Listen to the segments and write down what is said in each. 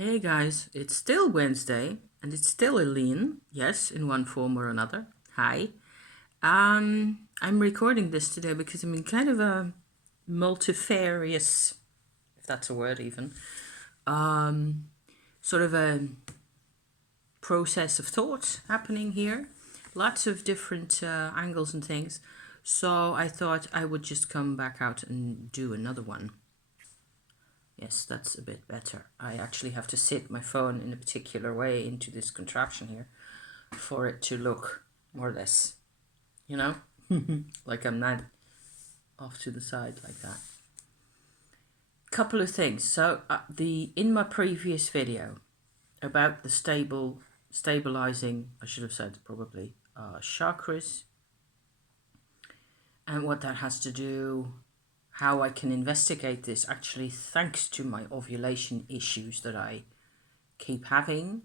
Hey guys, it's still Wednesday and it's still Eileen, yes, in one form or another. Hi. I'm recording this today because I'm in kind of a multifarious, if that's a word even, um, sort of a process of thought happening here. Lots of different angles and things. So I thought I would just come back out and do another one. Yes, that's a bit better. I actually have to sit my phone in a particular way into this contraption here for it to look more or less, you know, like I'm not off to the side like that. Couple of things. So in my previous video about the stabilizing, I should have said probably, chakras and what that has to do, how I can investigate this actually thanks to my ovulation issues that I keep having.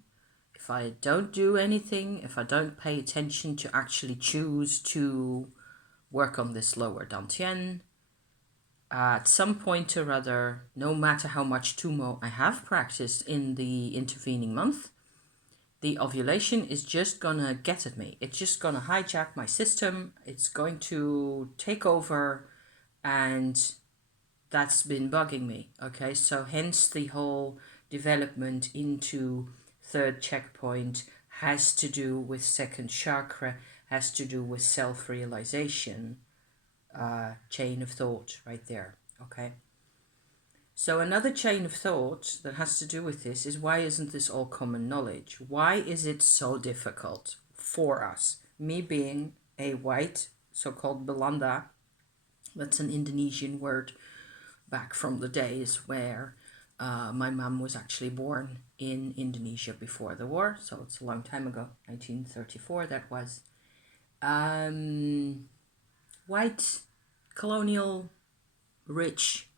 If I don't do anything, if I don't pay attention to actually choose to work on this lower dantian, at some point or other, no matter how much tumo I have practiced in the intervening month, the ovulation is just gonna get at me. It's just gonna hijack my system. It's going to take over, and that's been bugging me. Okay, so hence the whole development into third checkpoint has to do with second chakra, has to do with self-realization, chain of thought right there. Okay, so another chain of thought that has to do with this is, why isn't this all common knowledge? Why is it so difficult for us? Me being a white, so-called Belanda, that's an Indonesian word back from the days where my mum was actually born in Indonesia before the war, so it's a long time ago, 1934 that was. White, colonial, rich,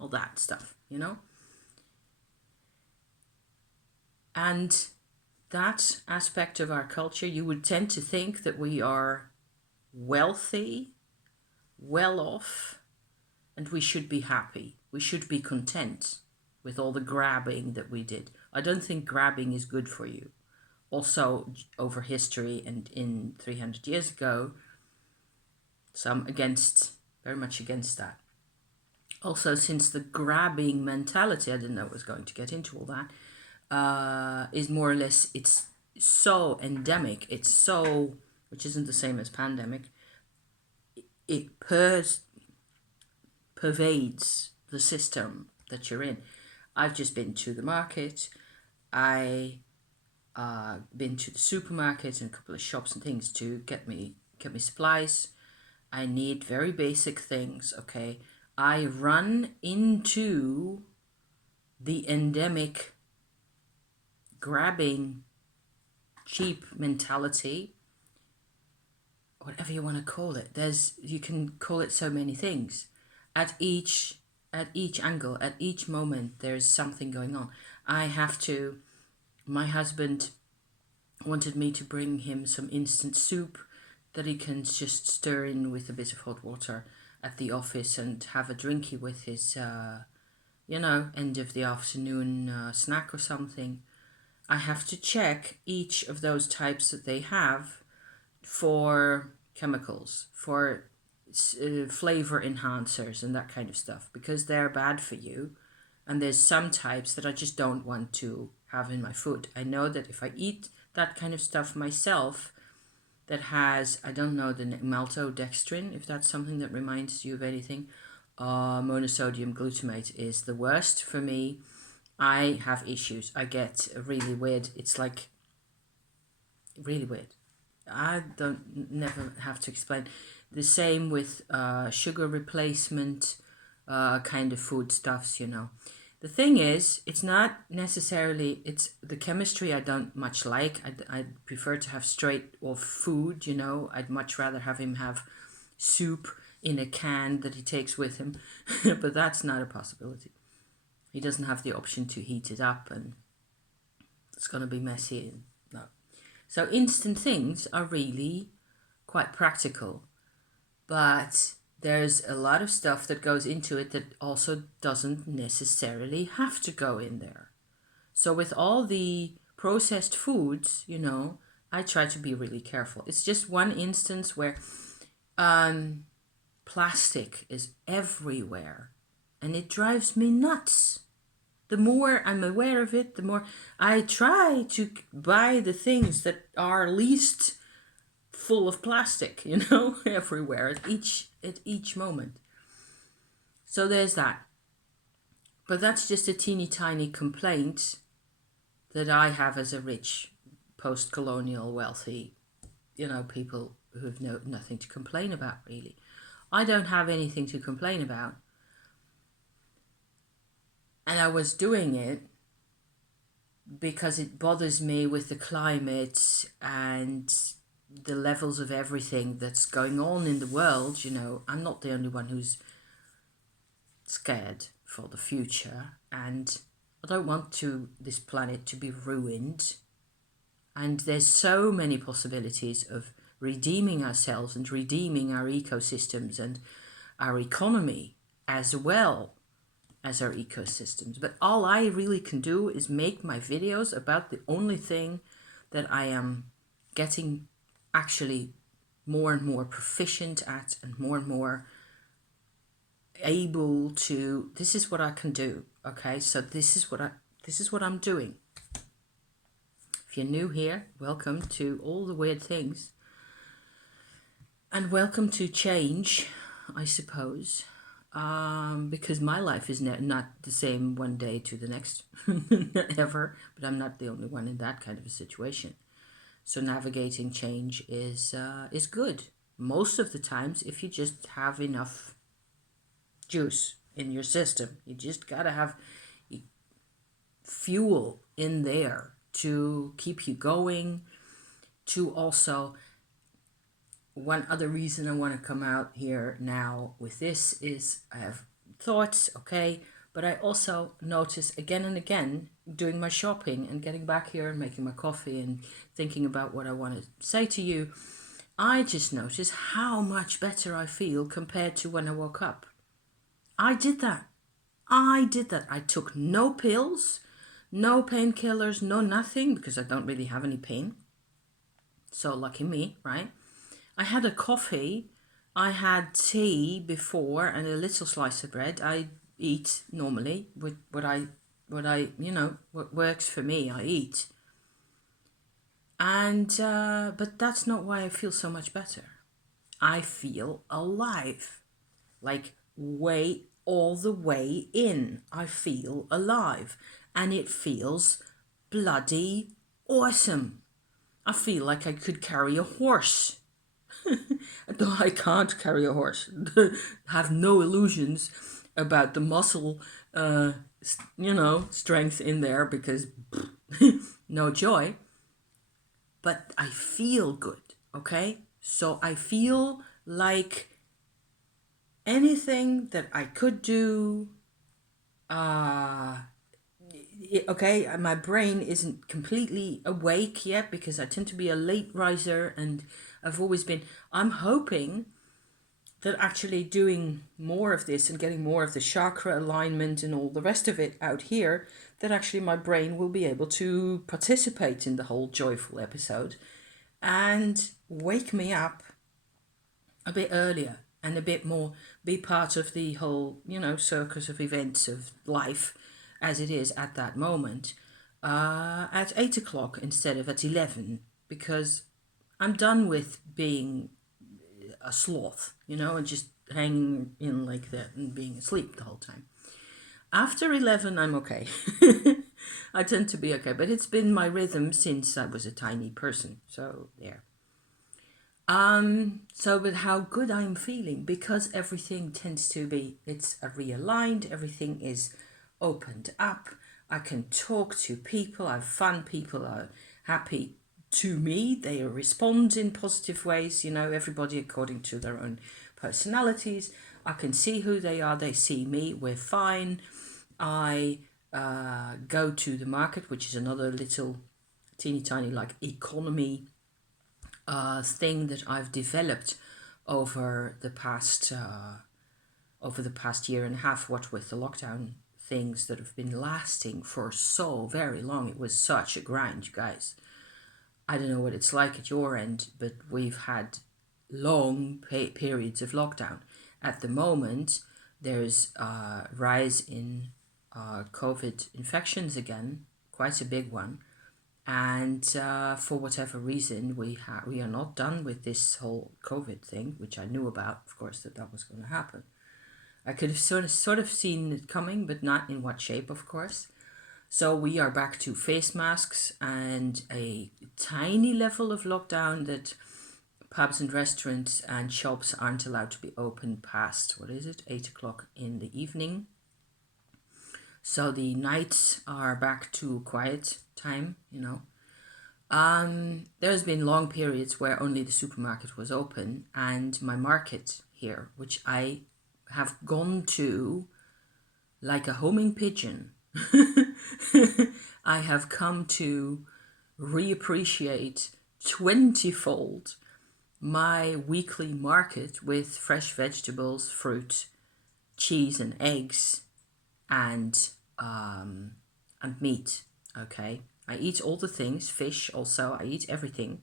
all that stuff, you know? And that aspect of our culture, you would tend to think that we are wealthy, well off, and we should be happy. We should be content with all the grabbing that we did. I don't think grabbing is good for you. Also, over history and in 300 years ago, some very much against that. Also, since the grabbing mentality, I didn't know I was going to get into all that, is more or less, it's so endemic, which isn't the same as pandemic, it pervades the system that you're in. I've just been to the market. I been to the supermarket and a couple of shops and things to get me supplies. I need very basic things. Okay, I run into the endemic grabbing, cheap mentality, whatever you want to call it. You can call it so many things. At each angle, at each moment, there's something going on. My husband wanted me to bring him some instant soup that he can just stir in with a bit of hot water at the office and have a drinky with his, end of the afternoon snack or something. I have to check each of those types that they have for chemicals, for flavor enhancers and that kind of stuff, because they're bad for you. And there's some types that I just don't want to have in my food. I know that if I eat that kind of stuff myself, that has, I don't know, the maltodextrin, if that's something that reminds you of anything, monosodium glutamate is the worst for me. I have issues. I get really weird. It's like really weird. I never have to explain. The same with sugar replacement kind of foodstuffs, you know. The thing is, it's not necessarily, it's the chemistry I don't much like. I'd prefer to have straight off food, you know. I'd much rather have him have soup in a can that he takes with him. But that's not a possibility. He doesn't have the option to heat it up, and it's going to be messy. And no. So instant things are really quite practical, but there's a lot of stuff that goes into it that also doesn't necessarily have to go in there. So with all the processed foods, I try to be really careful. It's just one instance where plastic is everywhere and it drives me nuts. The more I'm aware of it, the more I try to buy the things that are least full of plastic, everywhere at each moment. So there's that. But that's just a teeny tiny complaint that I have as a rich, post-colonial, wealthy, people who have nothing to complain about, really. I don't have anything to complain about. And I was doing it because it bothers me with the climate and the levels of everything that's going on in the world. I'm not the only one who's scared for the future, and I don't want this planet to be ruined. And there's so many possibilities of redeeming ourselves and redeeming our ecosystems and our economy as well as our ecosystems. But all I really can do is make my videos about the only thing that I am getting actually more and more proficient at and more able to. This is what I can do. Okay, so this is what I'm doing. If you're new here, welcome to all the weird things, and welcome to change, I suppose. Because my life is not the same one day to the next, ever, but I'm not the only one in that kind of a situation. So navigating change is good. Most of the times, if you just have enough juice in your system, you just gotta have fuel in there to keep you going, to also. One other reason I want to come out here now with this is I have thoughts, okay, but I also notice again and again doing my shopping and getting back here and making my coffee and thinking about what I want to say to you. I just notice how much better I feel compared to when I woke up. I did that. I took no pills, no painkillers, no nothing, because I don't really have any pain. So lucky me, right? I had a coffee, I had tea before, and a little slice of bread. I eat normally with what works for me, I eat. And, but that's not why I feel so much better. I feel alive, like all the way in. I feel alive, and it feels bloody awesome. I feel like I could carry a horse. Though I can't carry a horse. Have no illusions about the muscle, strength in there, because no joy. But I feel good, okay? So I feel like anything that I could do, okay, my brain isn't completely awake yet because I tend to be a late riser, and I've always been. I'm hoping that actually doing more of this and getting more of the chakra alignment and all the rest of it out here, that actually my brain will be able to participate in the whole joyful episode and wake me up a bit earlier and a bit more, be part of the whole, circus of events of life as it is at that moment, at 8 o'clock instead of at 11, because I'm done with being a sloth, and just hanging in like that and being asleep the whole time. After 11, I'm okay. I tend to be okay, but it's been my rhythm since I was a tiny person. So there. But how good I'm feeling, because everything tends to be, it's realigned, everything is opened up. I can talk to people, I have fun, people are happy to me, they respond in positive ways, everybody according to their own personalities. I can see who they are, they see me, we're fine. I go to the market, which is another little teeny tiny like economy thing that I've developed over the past year and a half, what with the lockdown things that have been lasting for so very long. It was such a grind, you guys. I don't know what it's like at your end, but we've had long periods of lockdown. At the moment, there's a rise in COVID infections again, quite a big one. And for whatever reason, we are not done with this whole COVID thing, which I knew about, of course, that was going to happen. I could have sort of seen it coming, but not in what shape, of course. So we are back to face masks and a tiny level of lockdown that pubs and restaurants and shops aren't allowed to be open past, 8 o'clock in the evening. So the nights are back to quiet time, There's been long periods where only the supermarket was open, and my market here, which I have gone to like a homing pigeon. I have come to reappreciate 20-fold my weekly market with fresh vegetables, fruit, cheese and eggs and meat. Okay, I eat all the things, fish also, I eat everything.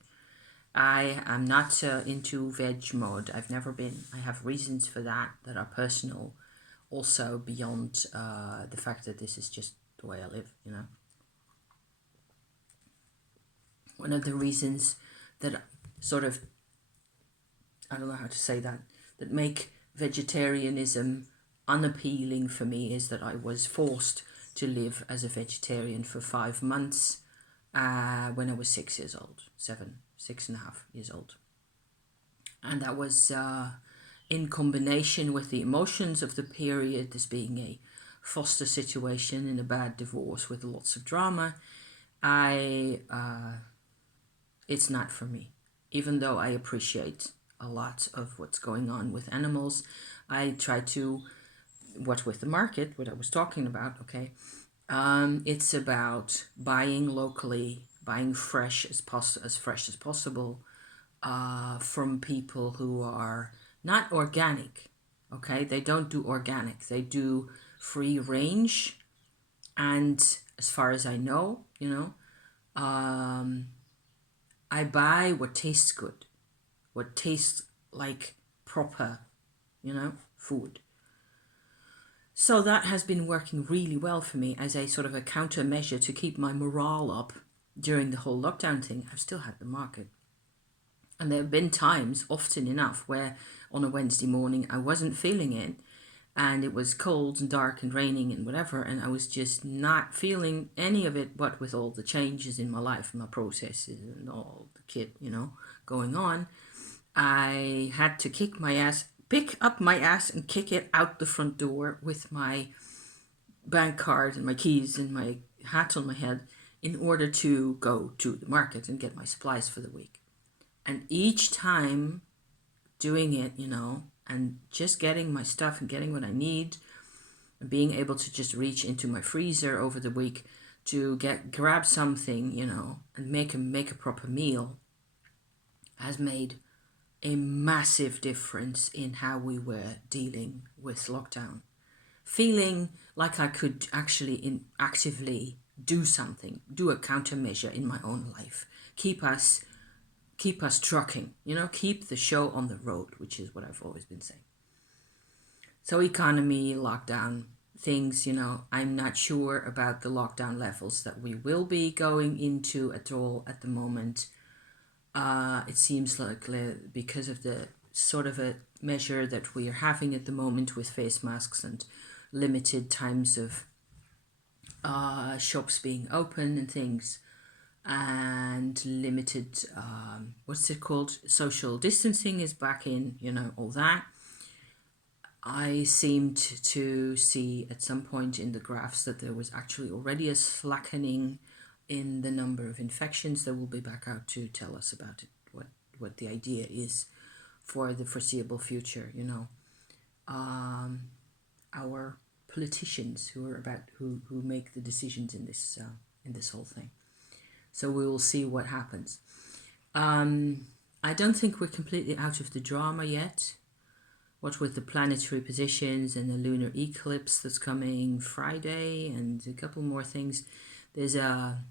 I am not into veg mode. I've never been. I have reasons for that are personal, also beyond the fact that this is just the way I live, One of the reasons that sort of, I don't know how to say that make vegetarianism unappealing for me is that I was forced to live as a vegetarian for 5 months when I was 6 years old, 6.5 years old. And that was in combination with the emotions of the period, this being a foster situation in a bad divorce with lots of drama. It's not for me. Even though I appreciate a lot of what's going on with animals, I try to, what with the market, what I was talking about, okay, it's about buying locally, buying fresh as fresh as possible, from people who are not organic, okay? They don't do organic. They do free range, and as far as I know, I buy what tastes good, what tastes like proper, food. So that has been working really well for me as a sort of a countermeasure to keep my morale up during the whole lockdown thing. I've still had the market. And there have been times, often enough, where on a Wednesday morning I wasn't feeling it and it was cold and dark and raining and whatever, and I was just not feeling any of it, what with all the changes in my life, my processes and all the kit, going on. I had to pick up my ass and kick it out the front door with my bank card and my keys and my hat on my head in order to go to the market and get my supplies for the week. And each time doing it, and just getting my stuff and getting what I need and being able to just reach into my freezer over the week to grab something, and make a proper meal has made a massive difference in how we were dealing with lockdown. Feeling like I could actually actively do something, do a countermeasure in my own life, keep us trucking, keep the show on the road, which is what I've always been saying. So economy, lockdown, things, I'm not sure about the lockdown levels that we will be going into at all at the moment. It seems like because of the sort of a measure that we are having at the moment with face masks and limited times of shops being open and things, and limited, social distancing is back in, all that. I seemed to see at some point in the graphs that there was actually already a slackening in the number of infections. They will be back out to tell us about it, what the idea is for the foreseeable future, our politicians who make the decisions in this whole thing. So we will see what happens. I don't think we're completely out of the drama yet. what with the planetary positions and the lunar eclipse that's coming Friday and a couple more things, there's a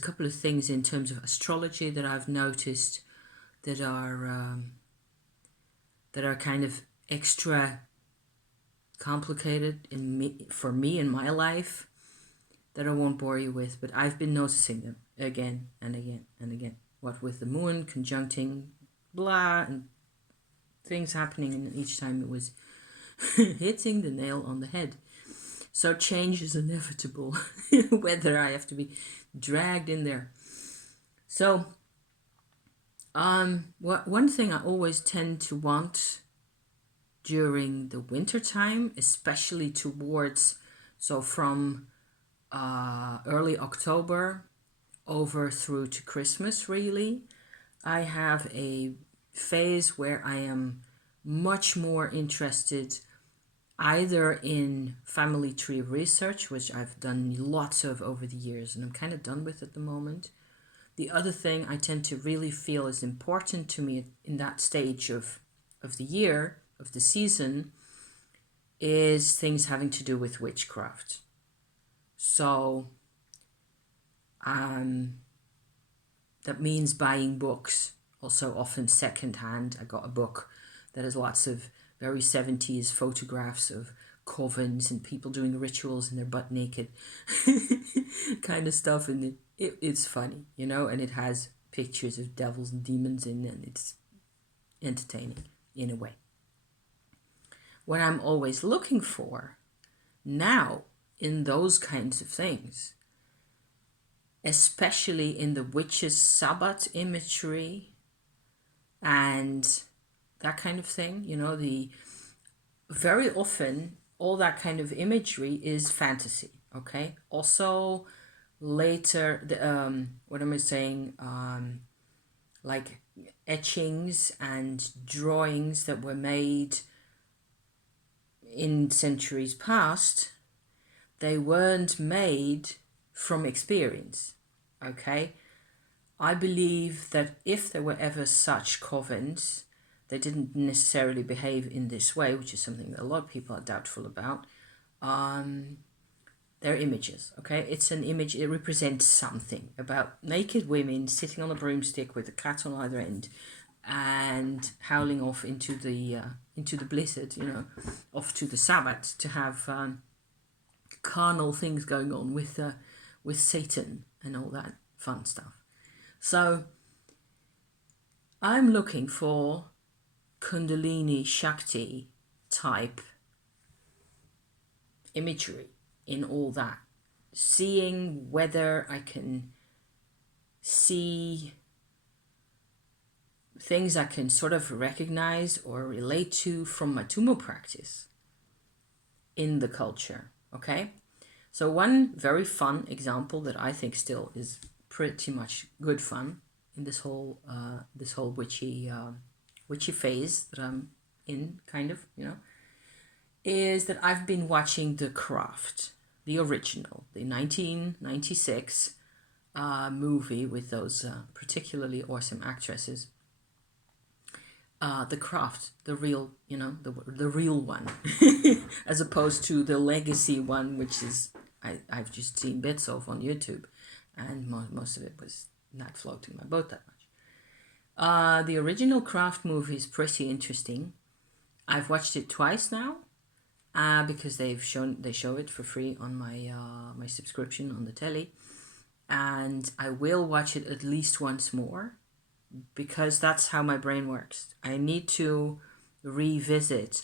couple of things in terms of astrology that I've noticed that are kind of extra complicated for me in my life, that I won't bore you with, but I've been noticing them again and again and again. What with the moon conjuncting blah and things happening, and each time it was hitting the nail on the head. So change is inevitable, whether I have to be dragged in there. So one thing I always tend to want during the winter time, especially towards, so from early October over through to Christmas, really, I have a phase where I am much more interested either in family tree research, which I've done lots of over the years and I'm kind of done with at the moment. The other thing I tend to really feel is important to me in that stage of the year, of the season, is things having to do with witchcraft. So that means buying books, also often secondhand. I got a book that has lots of very 70s photographs of covens and people doing rituals and they're butt naked kind of stuff, and it's funny, you know, and it has pictures of devils and demons in it, and it's entertaining in a way. What I'm always looking for now in those kinds of things, especially in the witches' Sabbath imagery and that kind of thing, you know, very often all that kind of imagery is fantasy, okay? Also later, what am I saying? Like etchings and drawings that were made in centuries past, they weren't made from experience, okay? I believe that if there were ever such covens, they didn't necessarily behave in this way, which is something that a lot of people are doubtful about. They're images, okay? It's an image, it represents something about naked women sitting on a broomstick with a cat on either end and howling off into the blizzard, you know, off to the Sabbath to have carnal things going on with Satan and all that fun stuff. So I'm looking for Kundalini Shakti type imagery in all that. Seeing whether I can see things I can sort of recognize or relate to from my Tumo practice in the culture, okay? So one very fun example that I think still is pretty much good fun in this whole witchy phase that I'm in, kind of, you know, is that I've been watching The Craft, the original, the 1996 movie with those particularly awesome actresses. The Craft, the real, you know, the real one, as opposed to the legacy one, which is I've just seen bits of on YouTube, and most of it was not floating my boat that much. The original Craft movie is pretty interesting. I've watched it twice now, because they show it for free on my my subscription on the telly, and I will watch it at least once more, because that's how my brain works. I need to revisit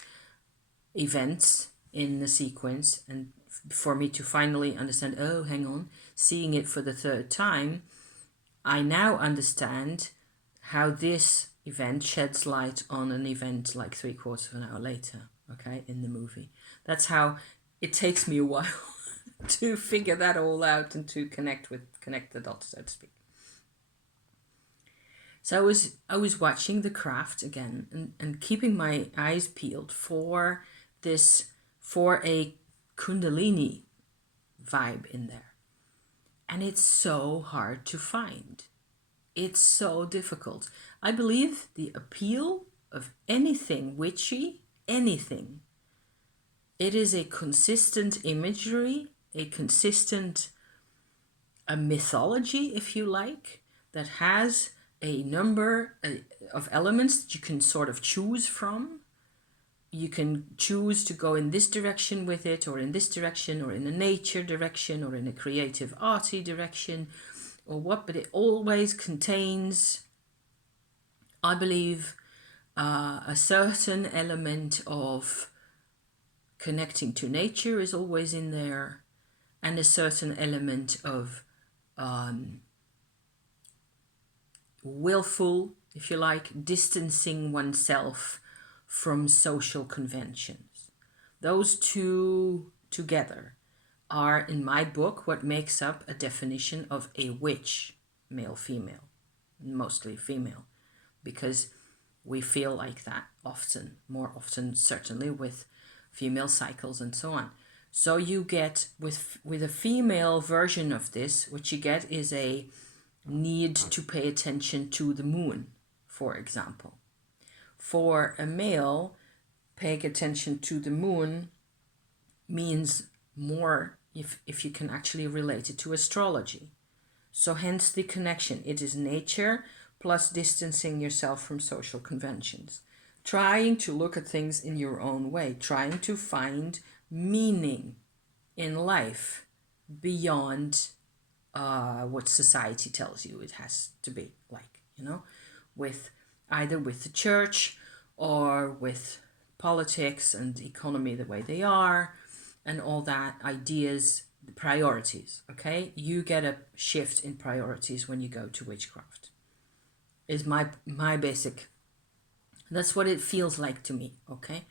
events in the sequence, and for me to finally understand, oh, hang on, seeing it for the third time, I now understand how this event sheds light on an event like 3/4 of an hour later, okay, in the movie. That's how it takes me a while to figure that all out and to connect the dots, so to speak. So I was watching The Craft again and keeping my eyes peeled for a Kundalini vibe in there. And it's so hard to find. It's so difficult. I believe the appeal of anything witchy, anything, it is a consistent imagery, a consistent a mythology, if you like, that has a number of elements that you can sort of choose from. You can choose to go in this direction with it, or in this direction, or in a nature direction, or in a creative arty direction, or what, but it always contains, I believe, a certain element of connecting to nature is always in there, and a certain element of willful, if you like, distancing oneself from social conventions. Those two together are, in my book, what makes up a definition of a witch, male, female, mostly female, because we feel like that often, more often, certainly with female cycles and so on. So you get, with a female version of this, what you get is a need to pay attention to the moon, for example. For a male, paying attention to the moon means more if you can actually relate it to astrology. So hence the connection. It is nature plus distancing yourself from social conventions. Trying to look at things in your own way. Trying to find meaning in life beyond what society tells you it has to be like, with either with the church or with politics and economy the way they are and all that, ideas, the priorities, okay? You get a shift in priorities when you go to witchcraft. Is my basic, that's what it feels like to me, okay?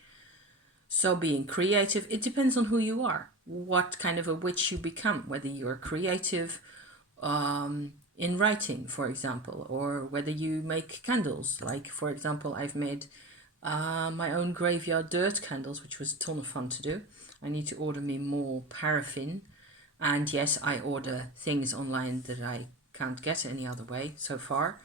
So being creative, it depends on who you are, what kind of a witch you become, whether you're creative in writing, for example, or whether you make candles. Like, for example, I've made my own graveyard dirt candles, which was a ton of fun to do. I need to order me more paraffin. And yes, I order things online that I can't get any other way so far.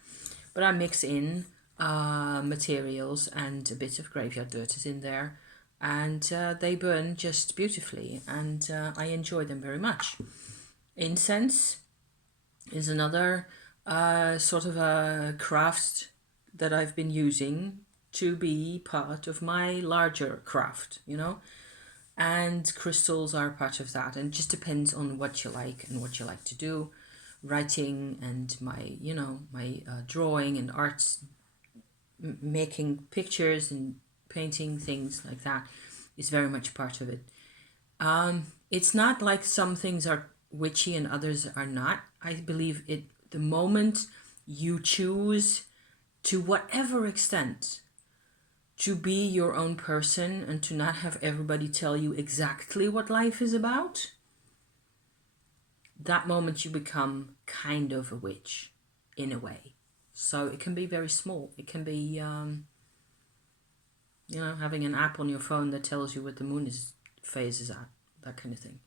But I mix in materials, and a bit of graveyard dirt is in there. And they burn just beautifully, and I enjoy them very much. Incense is another sort of a craft that I've been using to be part of my larger craft, and crystals are part of that, and it just depends on what you like and what you like to do. Writing and my drawing and arts, making pictures and painting, things like that is very much part of it. It's not like some things are witchy and others are not. I believe it, the moment you choose, to whatever extent, to be your own person and to not have everybody tell you exactly what life is about, that moment you become kind of a witch in a way. So it can be very small. It can be having an app on your phone that tells you what the moon phase is at, that kind of thing.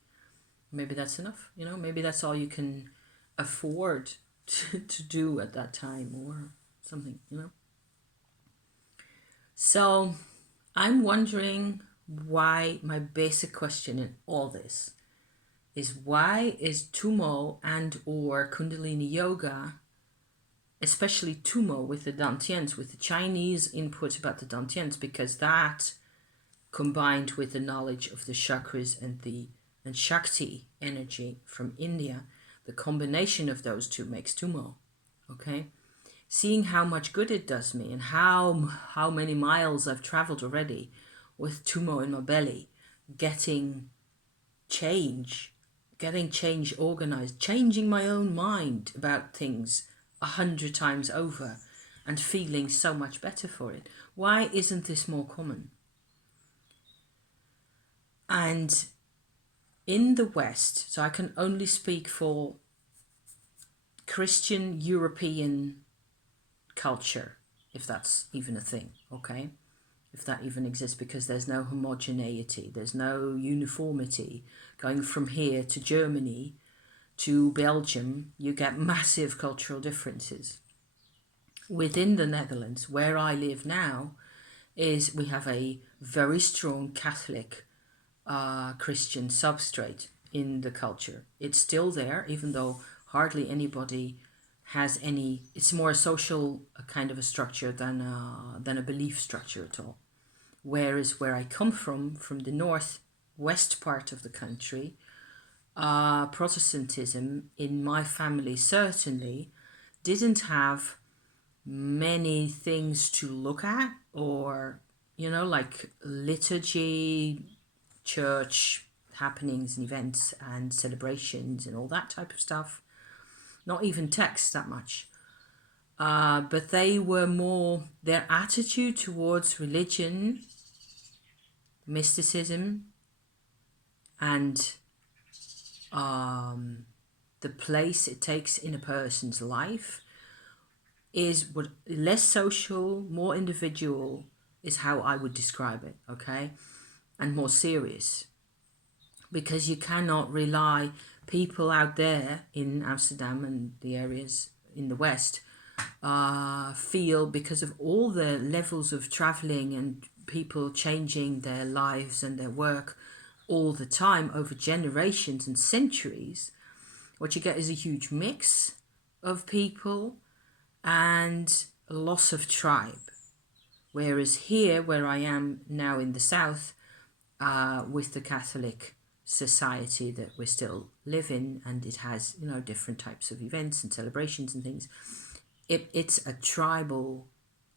Maybe that's enough, maybe that's all you can afford to do at that time or something, So I'm wondering why, my basic question in all this is, why is Tumo and or Kundalini Yoga, especially Tumo with the Dantians, with the Chinese input about the Dantians, because that combined with the knowledge of the chakras and Shakti energy from India, the combination of those two makes Tumo, okay? Seeing how much good it does me and how many miles I've traveled already with Tumo in my belly, getting change organized, changing my own mind about things 100 times over and feeling so much better for it. Why isn't this more common? And in the West, so I can only speak for Christian European culture, if that's even a thing, okay? If that even exists, because there's no homogeneity, there's no uniformity. Going from here to Germany to Belgium, you get massive cultural differences. Within the Netherlands, where I live now, is we have a very strong Catholic Christian substrate in the culture. It's still there, even though hardly anybody has any. It's more a social kind of a structure than a belief structure at all. Whereas where I come from the northwest part of the country, Protestantism in my family certainly didn't have many things to look at, or like liturgy, church happenings and events and celebrations and all that type of stuff. Not even text that much. But they were more, their attitude towards religion, mysticism, and the place it takes in a person's life is what less social, more individual is how I would describe it, okay? And more serious. Because you cannot rely, people out there in Amsterdam and the areas in the West feel, because of all the levels of traveling and people changing their lives and their work all the time over generations and centuries, what you get is a huge mix of people and a loss of tribe. Whereas here, where I am now in the south, with the Catholic society that we still live in, and it has different types of events and celebrations and things, it's a tribal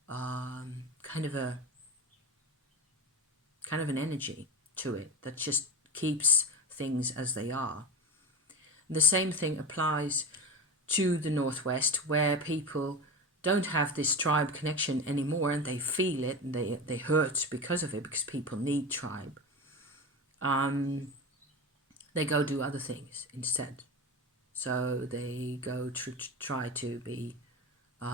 kind of an energy to it that just keeps things as they are. The same thing applies to the Northwest, where people don't have this tribe connection anymore, and they feel it, and they hurt because of it, because people need tribe. They go do other things instead. So they go to try to be,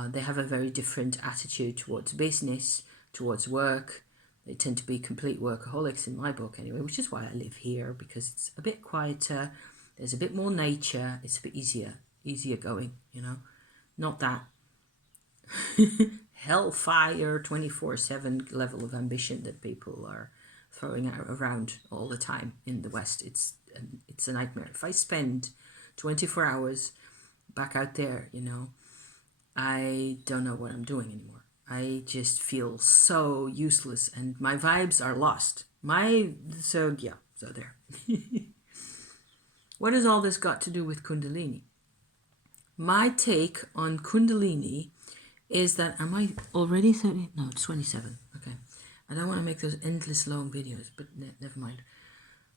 they have a very different attitude towards business, towards work. They tend to be complete workaholics in my book anyway, which is why I live here, because it's a bit quieter, there's a bit more nature, it's a bit easier going, not that hellfire 24/7 level of ambition that people are throwing around all the time in the West. It's a nightmare. If I spend 24 hours back out there, I don't know what I'm doing anymore. I just feel so useless and my vibes are lost. So there. What has all this got to do with Kundalini? My take on Kundalini is that, am I already 30? No, it's 27. Okay. I don't want to make those endless long videos, but never mind.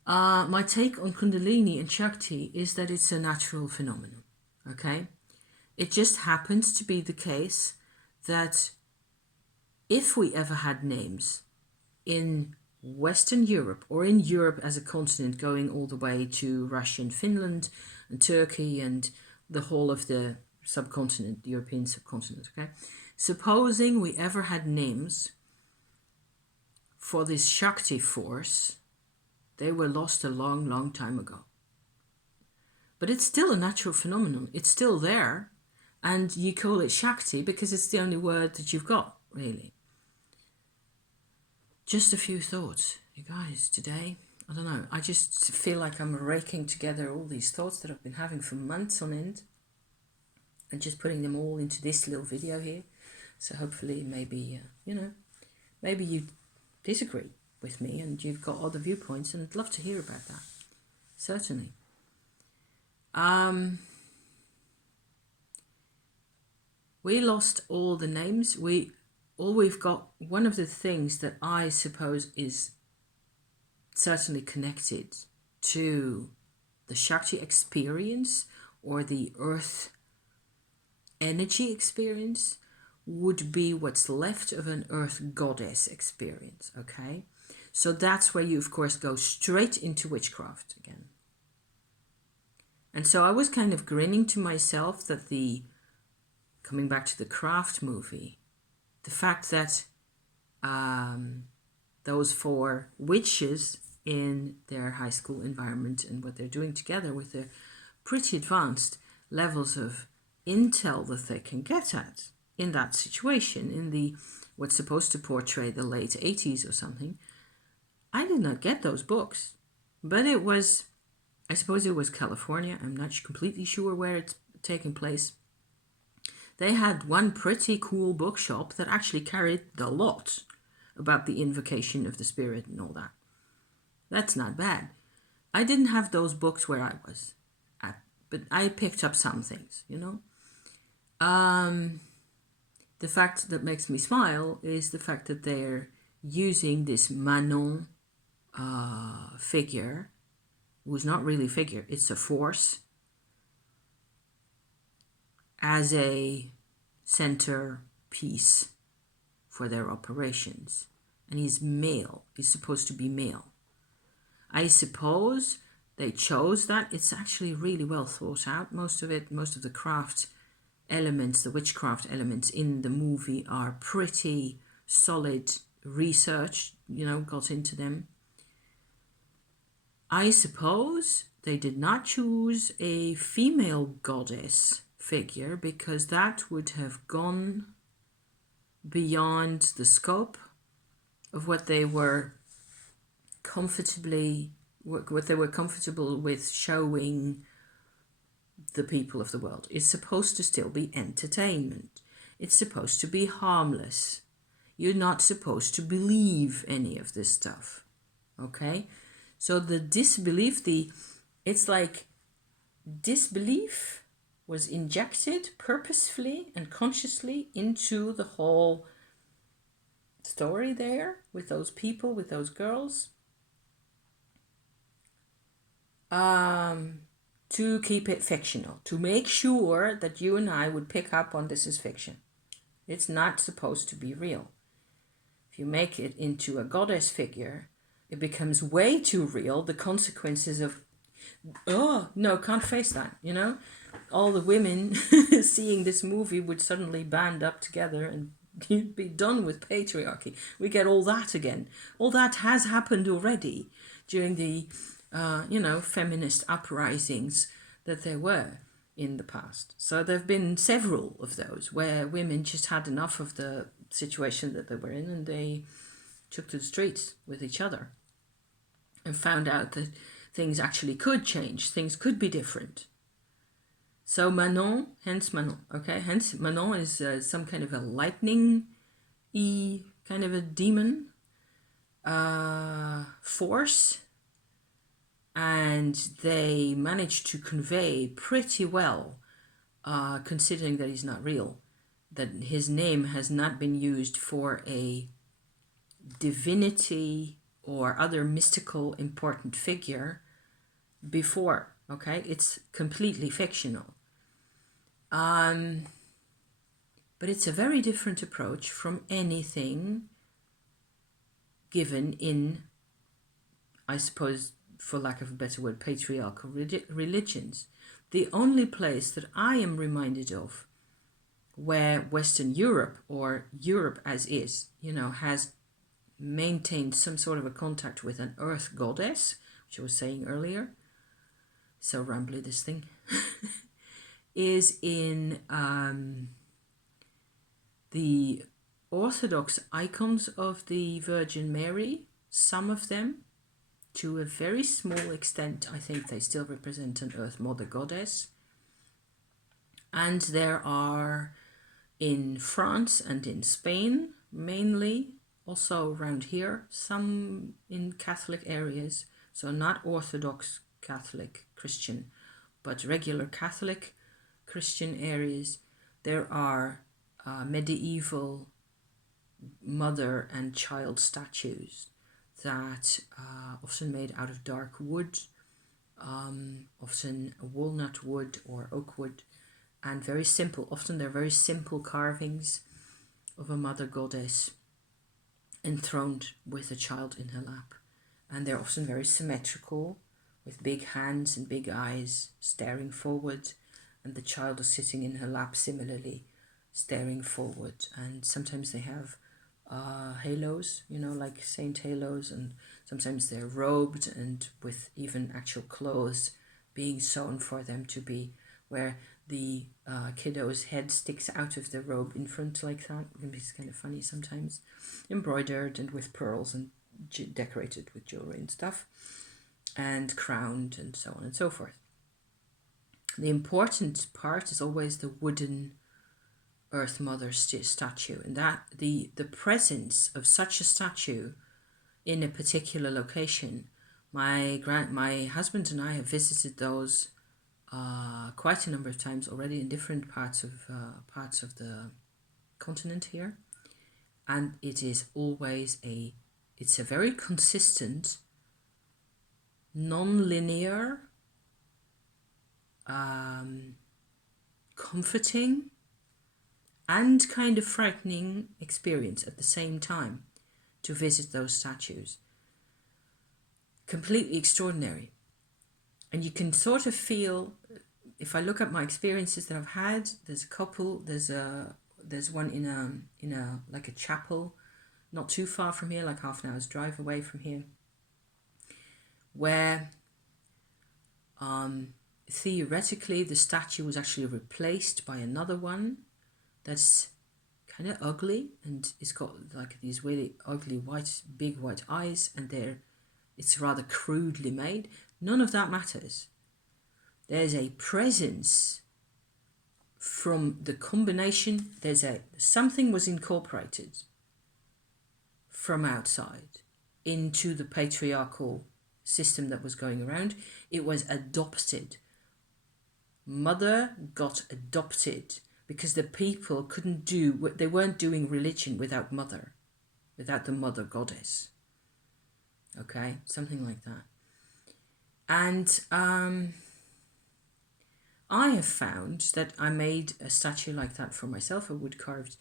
My take on Kundalini and Shakti is that it's a natural phenomenon. Okay? It just happens to be the case that if we ever had names in Western Europe, or in Europe as a continent, going all the way to Russia and Finland and Turkey and the whole of the subcontinent, the European subcontinent, okay? Supposing we ever had names for this Shakti force, they were lost a long, long time ago. But it's still a natural phenomenon. It's still there. And you call it Shakti because it's the only word that you've got, really. Just a few thoughts, you guys, today. I don't know. I just feel like I'm raking together all these thoughts that I've been having for months on end and just putting them all into this little video here. So hopefully maybe, maybe you disagree with me and you've got other viewpoints, and I'd love to hear about that. Certainly. We lost all the names. We've got, one of the things that I suppose is certainly connected to the Shakti experience, or the earth energy experience, would be what's left of an earth goddess experience, okay? So that's where you, of course, go straight into witchcraft again. And so I was kind of grinning to myself that coming back to the Craft movie, the fact that those four witches in their high school environment and what they're doing together with their pretty advanced levels of intel that they can get at, in that situation, in the what's supposed to portray the late 80s or something. I did not get those books, but it was, I suppose it was California. I'm not completely sure where it's taking place. They had one pretty cool bookshop that actually carried the lot about the invocation of the spirit and all that. That's not bad. I didn't have those books where I was at, but I picked up some things, you know. The fact that makes me smile is the fact that they're using this Manon figure, who's not really a figure, it's a force, as a centerpiece for their operations. And he's male. He's supposed to be male. I suppose they chose that. It's actually really well thought out. Most of it, most of the craft elements, the witchcraft elements in the movie are pretty solid research, you know, got into them. I suppose they did not choose a female goddess figure because that would have gone beyond the scope of what they were comfortable with showing the people of the world. It's supposed to still be entertainment. It's supposed to be harmless. You're not supposed to believe any of this stuff. Okay? So the disbelief, it's like disbelief was injected purposefully and consciously into the whole story there with those people, with those girls, to keep it fictional, to make sure that you and I would pick up on this is fiction. It's not supposed to be real. If you make it into a goddess figure, it becomes way too real. The consequences of, oh, no, can't face that, you know? All the women seeing this movie would suddenly band up together and be done with patriarchy. We get all that again. All that has happened already during the, feminist uprisings that there were in the past. So there have been several of those where women just had enough of the situation that they were in and they took to the streets with each other and found out that things actually could change, things could be different. So Manon, hence Manon, okay? Hence Manon is some kind of a lightning-y kind of a demon force. And they managed to convey pretty well, considering that he's not real, that his name has not been used for a divinity or other mystical important figure before, okay? It's completely fictional. But it's a very different approach from anything given in, I suppose, for lack of a better word, patriarchal religions. The only place that I am reminded of where Western Europe, or Europe as is, has maintained some sort of a contact with an earth goddess, which I was saying earlier, so rambly this thing, is in the Orthodox icons of the Virgin Mary. Some of them, to a very small extent, I think they still represent an Earth Mother Goddess. And there are in France and in Spain, mainly, also around here, some in Catholic areas, so not Orthodox Catholic Christian, but regular Catholic Christian areas, there are medieval mother and child statues that often made out of dark wood, often walnut wood or oak wood, and very simple. Often they're very simple carvings of a mother goddess enthroned with a child in her lap. And they're often very symmetrical, with big hands and big eyes staring forward, and the child is sitting in her lap similarly, staring forward. And sometimes they have halos, like saint halos, and sometimes they're robed and with even actual clothes being sewn for them to be, where the kiddo's head sticks out of the robe in front like that. It's kind of funny sometimes. Embroidered and with pearls and decorated with jewelry and stuff, and crowned and so on and so forth. The important part is always the wooden Earth Mother statue, and that the presence of such a statue in a particular location. My husband and I have visited those quite a number of times already in different parts of the continent here, and it is always it's a very consistent, non-linear, comforting and kind of frightening experience at the same time to visit those statues. Completely extraordinary. And you can sort of feel, if I look at my experiences that I've had, there's a couple, there's one in a like a chapel not too far from here, like half an hour's drive away from here, where theoretically the statue was actually replaced by another one that's kind of ugly, and it's got like these really ugly big white eyes, and it's rather crudely made. None of that matters. There's a presence from the combination. Something was incorporated from outside into the patriarchal system that was going around. It was adopted. Mother got adopted because the people they weren't doing religion without the mother goddess. Okay, something like that. And I have found that I made a statue like that for myself. I wood carved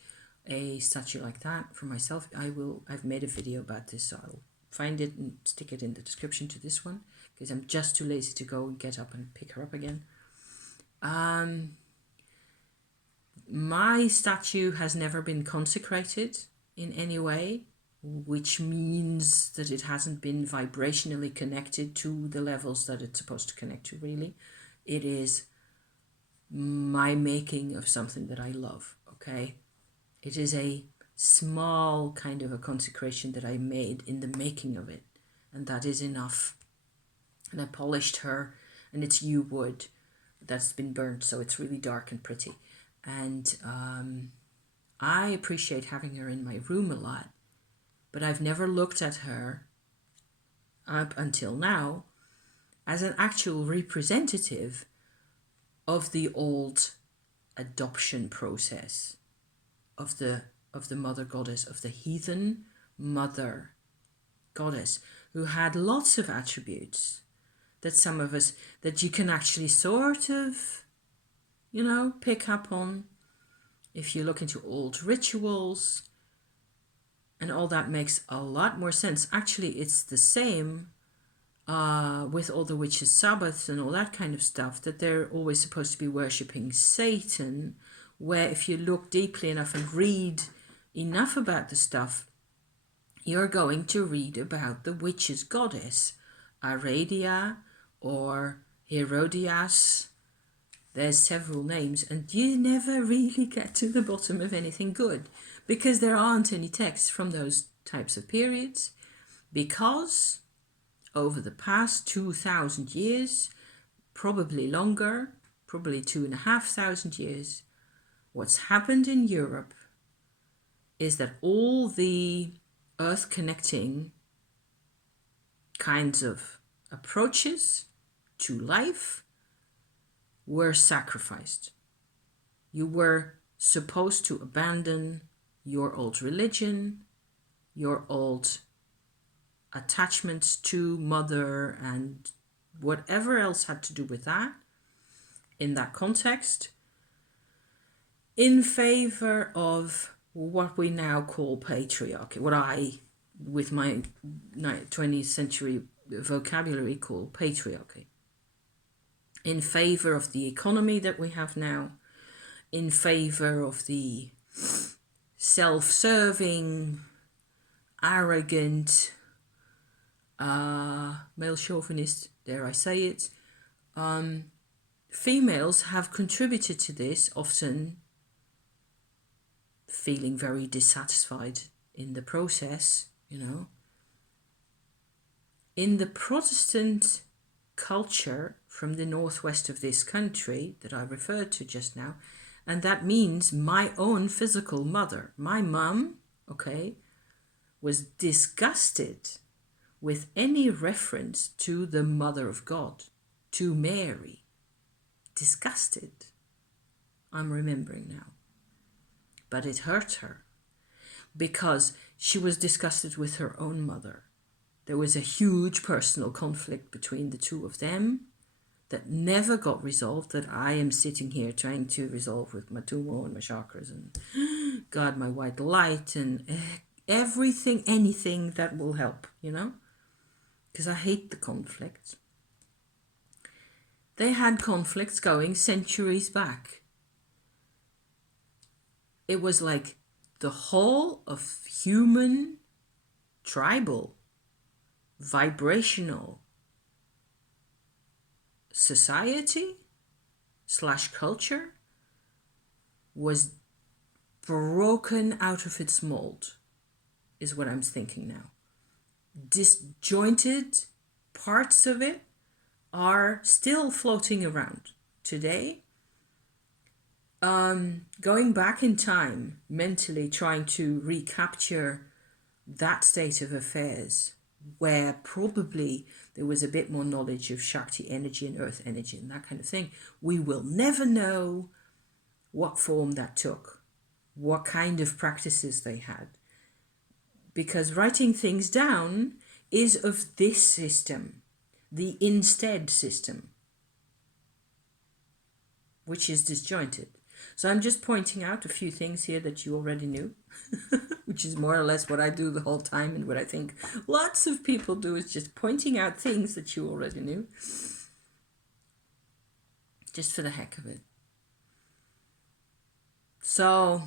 a statue like that for myself. I've made a video about this, so I'll find it and stick it in the description to this one, because I'm just too lazy to go and get up and pick her up again. My statue has never been consecrated in any way, which means that it hasn't been vibrationally connected to the levels that it's supposed to connect to, really. It is my making of something that I love, okay? It is a small kind of a consecration that I made in the making of it, and that is enough. And I polished her, and it's yew wood that's been burnt, so it's really dark and pretty. And I appreciate having her in my room a lot, but I've never looked at her up until now as an actual representative of the old adoption process of the mother goddess, of the heathen mother goddess, who had lots of attributes that some of us, that you can actually sort of, pick up on if you look into old rituals, and all that makes a lot more sense. Actually, it's the same with all the witches' Sabbaths and all that kind of stuff, that they're always supposed to be worshipping Satan, where if you look deeply enough and read enough about the stuff, you're going to read about the witches' goddess, Aradia or Herodias. There's several names, and you never really get to the bottom of anything good, because there aren't any texts from those types of periods, because over the past 2,000 years, probably longer, probably 2,500 years, what's happened in Europe is that all the earth connecting kinds of approaches to life were sacrificed. You were supposed to abandon your old religion, your old attachments to mother and whatever else had to do with that in that context, in favor of what we now call patriarchy, what I, with my 20th century vocabulary, call patriarchy, in favor of the economy that we have now, in favor of the self-serving, arrogant, male chauvinist, dare I say it, females have contributed to this, often feeling very dissatisfied in the process, you know. In the Protestant culture from the northwest of this country that I referred to just now, and that means my own physical mother, my mum, okay, was disgusted with any reference to the Mother of God, to Mary. Disgusted. I'm remembering now. But it hurt her because she was disgusted with her own mother. There was a huge personal conflict between the two of them that never got resolved, that I am sitting here trying to resolve with my tumo and my chakras and God, my white light and everything, anything that will help, you know, because I hate the conflict. They had conflicts going centuries back. It was like the whole of human, tribal, vibrational society / culture was broken out of its mold, is what I'm thinking now. Disjointed parts of it are still floating around today. Going back in time, mentally trying to recapture that state of affairs where probably there was a bit more knowledge of Shakti energy and earth energy and that kind of thing. We will never know what form that took, what kind of practices they had. Because writing things down is of this system, the instead system, which is disjointed. So I'm just pointing out a few things here that you already knew, which is more or less what I do the whole time, and what I think lots of people do is just pointing out things that you already knew, just for the heck of it. So,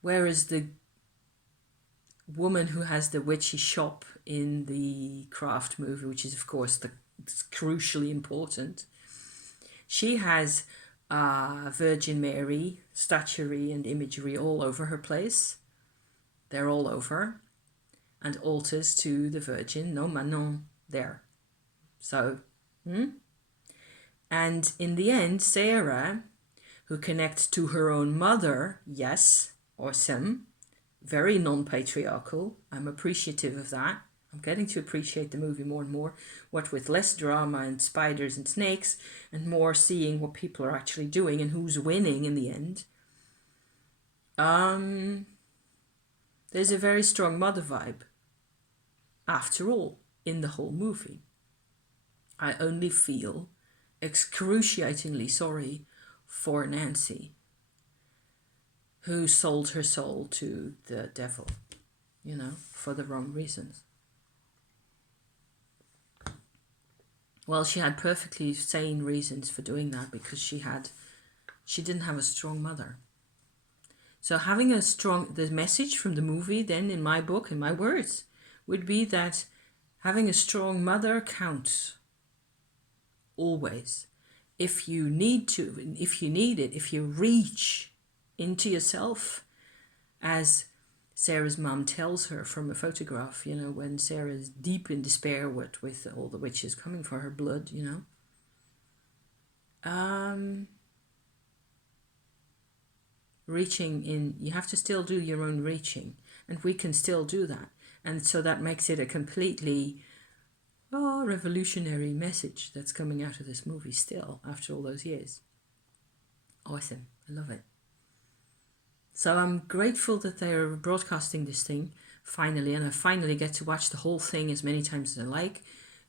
whereas the woman who has the witchy shop in the Craft movie, which is of course crucially important, she has Virgin Mary statuary and imagery all over her place. They're all over. And altars to the Virgin, no Manon, there. So, And in the end, Sarah, who connects to her own mother, yes, awesome, very non-patriarchal. I'm appreciative of that. I'm getting to appreciate the movie more and more, what with less drama and spiders and snakes, and more seeing what people are actually doing and who's winning in the end. There's a very strong mother vibe, after all, in the whole movie. I only feel excruciatingly sorry for Nancy, who sold her soul to the devil, you know, for the wrong reasons. Well, she had perfectly sane reasons for doing that, because she didn't have a strong mother. So having the message from the movie then, in my book, in my words, would be that having a strong mother counts. Always. If you need it, if you reach into yourself, as Sarah's mum tells her from a photograph, you know, when Sarah's deep in despair with all the witches coming for her blood, you know. Reaching in, you have to still do your own reaching, and we can still do that. And so that makes it a completely revolutionary message that's coming out of this movie still, after all those years. Awesome. I love it. So I'm grateful that they're broadcasting this thing finally, and I finally get to watch the whole thing as many times as I like,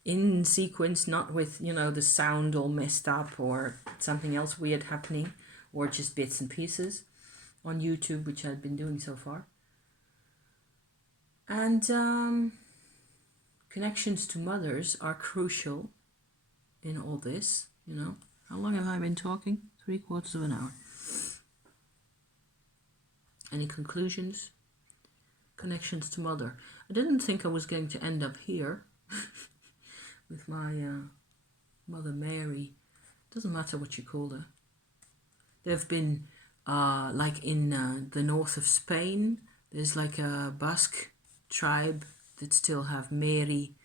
in sequence, not with, you know, the sound all messed up or something else weird happening, or just bits and pieces on YouTube, which I've been doing so far. And connections to mothers are crucial in all this, you know. How long have I been talking? 3/4 of an hour. Any conclusions? Connections to mother. I didn't think I was going to end up here with my Mother Mary. Doesn't matter what you call her. There have been, like in the north of Spain, there's like a Basque tribe that still have Mary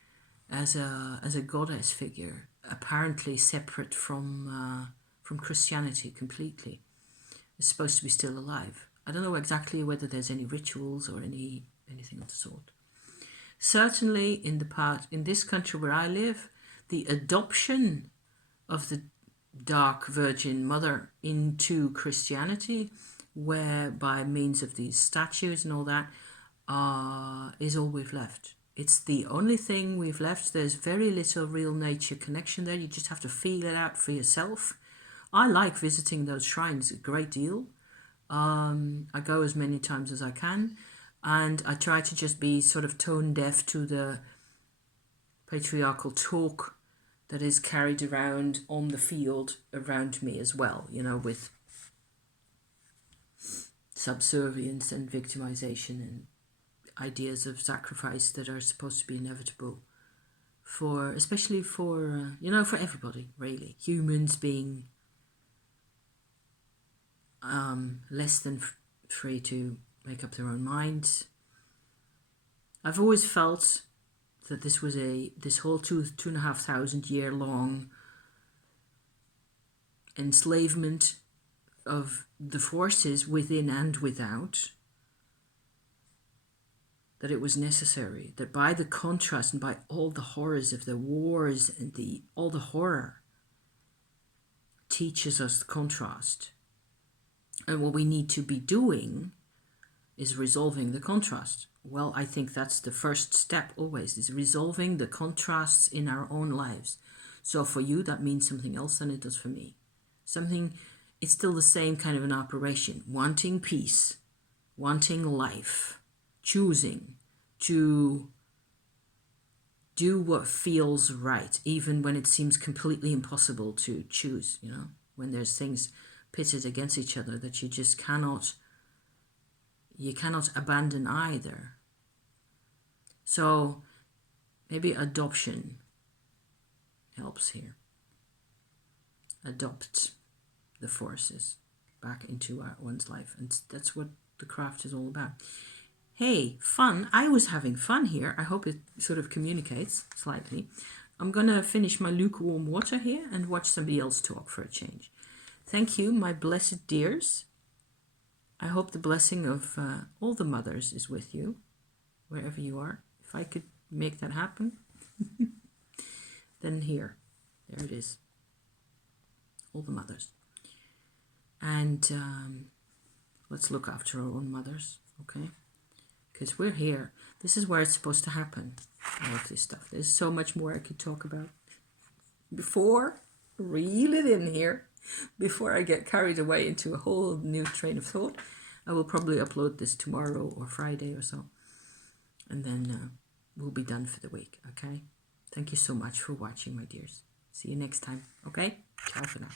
as a goddess figure, apparently separate from Christianity completely. It's supposed to be still alive. I don't know exactly whether there's any rituals or anything of the sort. Certainly in this country where I live, the adoption of the Dark Virgin Mother into Christianity, where by means of these statues and all that, is all we've left. It's the only thing we've left. There's very little real nature connection there. You just have to feel it out for yourself. I like visiting those shrines a great deal. I go as many times as I can, and I try to just be sort of tone deaf to the patriarchal talk that is carried around on the field around me as well, you know, with subservience and victimization and ideas of sacrifice that are supposed to be inevitable especially for everybody, really. Humans being less than free to make up their own minds. I've always felt that this whole 2,500 year long enslavement of the forces within and without, that it was necessary, that by the contrast and by all the horrors of the wars and all the horror teaches us the contrast. And what we need to be doing is resolving the contrast. Well, I think that's the first step always, is resolving the contrasts in our own lives. So for you, that means something else than it does for me. It's still the same kind of an operation. Wanting peace, wanting life, choosing to do what feels right, even when it seems completely impossible to choose, when there's things pitted against each other that you just cannot abandon either. So maybe adoption helps here. Adopt the forces back into one's life, and that's what the craft is all about. Hey, fun. I was having fun here. I hope it sort of communicates slightly. I'm gonna finish my lukewarm water here and watch somebody else talk for a change. Thank you, my blessed dears. I hope the blessing of all the mothers is with you, wherever you are. If I could make that happen, then there it is. All the mothers. And let's look after our own mothers, okay? Because we're here. This is where it's supposed to happen, all of this stuff. There's so much more I could talk about. Reel it in here. Before I get carried away into a whole new train of thought, I will probably upload this tomorrow or Friday or so. And then we'll be done for the week, okay? Thank you so much for watching, my dears. See you next time, okay? Ciao for now.